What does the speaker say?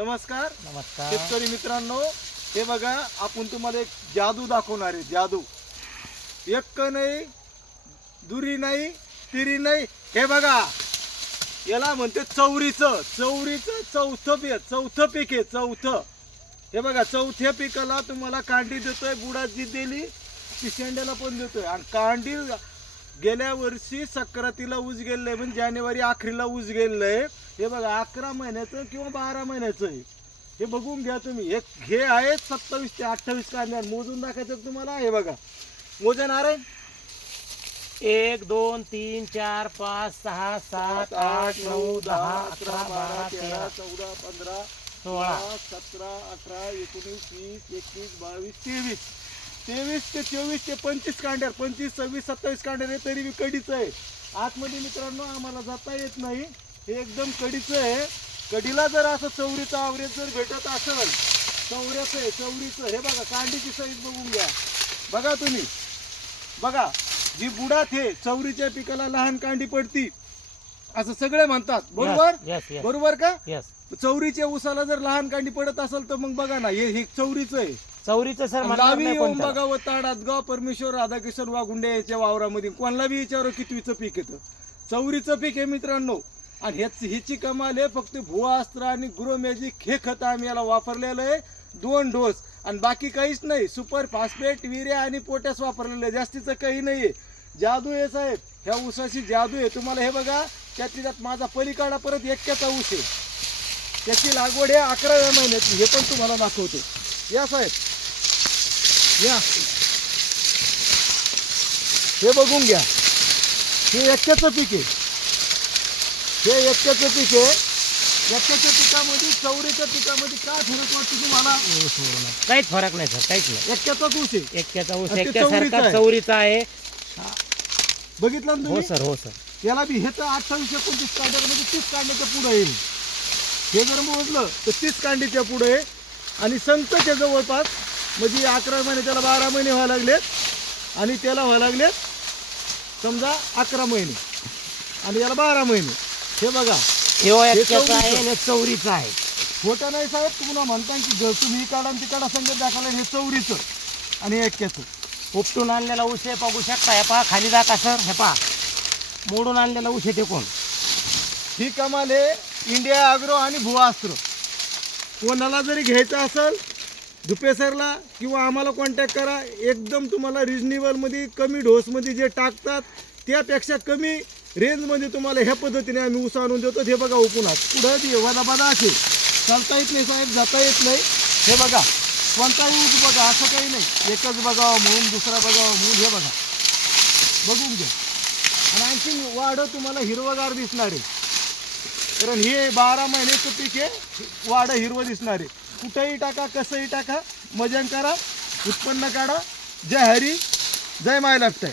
नमस्कार नमस्कार शेतकरी मित्रांनो, हे बघा आपण तुम्हाला एक जादू दाखवणार आहे. जादू एक नाही, दुरी नाही, तिरी नाही. हे बघा, याला म्हणते चौरीचं चौथं पीक आहे. चौथं हे बघा, चौथ्या पिकाला तुम्हाला कांडी देतोय. बुडात जी दिली ती शेंड्याला पण देतोय. आणि कांडी गेल्या वर्षी सक्रातीला ऊस गेलंय, म्हणजे जानेवारी अखेरीला ऊस गेलंय. हे बघा 11 महिन्याचं किंवा 12 महिन्याचं आहे. हे बघून घ्या तुम्ही. हे आहे 27 ते 28 कांड्या. मोजून दाखवायचं तुम्हाला. हे बघा, मोजणार आहे 1 2 3 4 5 6 7 8 9 10 11 12 13 14 15 16 17 18 19 20 21 22 23 ते 24 ते 25 कांड्या. 25 26 27 कांड्या आहे, तरी मी कडीचं आहे. आतमध्ये मित्रांनो आम्हाला जाता येत नाही. हे एकदम कडीचं आहे. कडीला जर असं चौरीचं आवरेज जर भेटत असेल, चौऱ्याचं आहे, चौरीचं. हे बघा, कांडीची साईज बघून घ्या. बघा तुम्ही, बघा जी बुडात हे चौरीच्या पिकाला लहान कांडी पडती असं सगळे म्हणतात, बरोबर? Yes, yes. बरोबर का? Yes. चौरीच्या उसाला जर लहान कांडी पडत असेल तर मग बघा ना, हे चौरीचं आहे. चौरीचं सर लावी येऊन बघावं ताडात गाव परमेश्वर राधाकिशन वाघुंडे याच्या वावरामध्ये कोणाला बी विचार कितवीचं पीक येतं. चौरीचं पीक आहे मित्रांनो. आणि ह्याची कमाल आहे फक्त भुआस्त्र आणि ग्रोमॅजिक हे खत आम्ही याला वापरलेलं आहे. 2 डोस आणि बाकी काहीच नाही. सुपर फॉस्फेट, युरिया आणि पोटॅश वापरलेलं आहे. जास्तीचं काही नाहीये. जादू आहे साहेब, ह्या ऊसाची जादू आहे. तुम्हाला हे बघा, त्यात माझा पलीकडा परत 1चा ऊस आहे. त्याची लागवड आहे 11व्या महिन्याची. हे पण तुम्हाला दाखवतो. या साहेब, या, हे बघून घ्या. हे 1चं पीक आहे. हे 1चं पीक आहे. 1च्या पिकामध्ये चौरीच्या पिकामध्ये काय फरक वाटतो तुम्हाला? काहीच फरक नाही सर, काहीच नाही. 1चाच ऊस आहे. 1चा ऊस आणि ते 1च्या चौरीचं सारखा आहे. चौरीचा आहे. बघितलं ना हो तुम्ही? सर, हो सर. याला बी हे तर 28 29 कांड्यामध्ये 30 कांड्याच्या पुढे येईल. हे जर मोजलं तर 30 कांडीच्या पुढे आहे. आणि संतच्या जवळपास म्हणजे 11 महिने, त्याला 12 महिने व्हायला लागलेत. आणि त्याला व्हायला लागलेत समजा 11 महिने आणि याला 12 महिने. हे बघा, हे 1चा चौरीचं. आहे आणि चौरीचा आहे. खोटं नाही साहेब. तुम्हाला म्हणता की तुम्ही काढा आणि तिकडा संगत दाखवलं. हे चौरीचं आणि 1चं उपटून आणलेला ऊस आहे, बघू शकता. हे पहा खाली जाता सर. हे पहा मोडून आणलेला ऊस आहे ते कोण. ही कमाल आहे इंडिया ॲग्रो आणि भुआस्त्र. कोणाला जरी घ्यायचं असेल धुपे सरला किंवा आम्हाला कॉन्टॅक्ट करा. एकदम तुम्हाला रिजनेबलमध्ये कमी डोसमध्ये जे टाकतात त्यापेक्षा कमी रेंजमध्ये तुम्हाला ह्या पद्धतीने आम्ही ऊस आणून देतो. हे बघा, उपुनात पुढं बी वदाबादा असे चालता येत नाही साहेब, जाता येत नाही. हे बघा, कोणताही ऊस बघा, असं काही नाही. एकच बघावं म्हणून दुसरा बघावं म्हणून. हे बघा, बघून घ्या. आणि आणखी वाढ तुम्हाला हिरवगार दिसणार आहे. कारण हे 12 महिन्याचं पीक आहे. वाढ हिरवं दिसणार आहे. कुठंही टाका, कसंही टाका, मजन करा, उत्पन्न काढा. जय हरी, जय माय लाईफस्टाईल.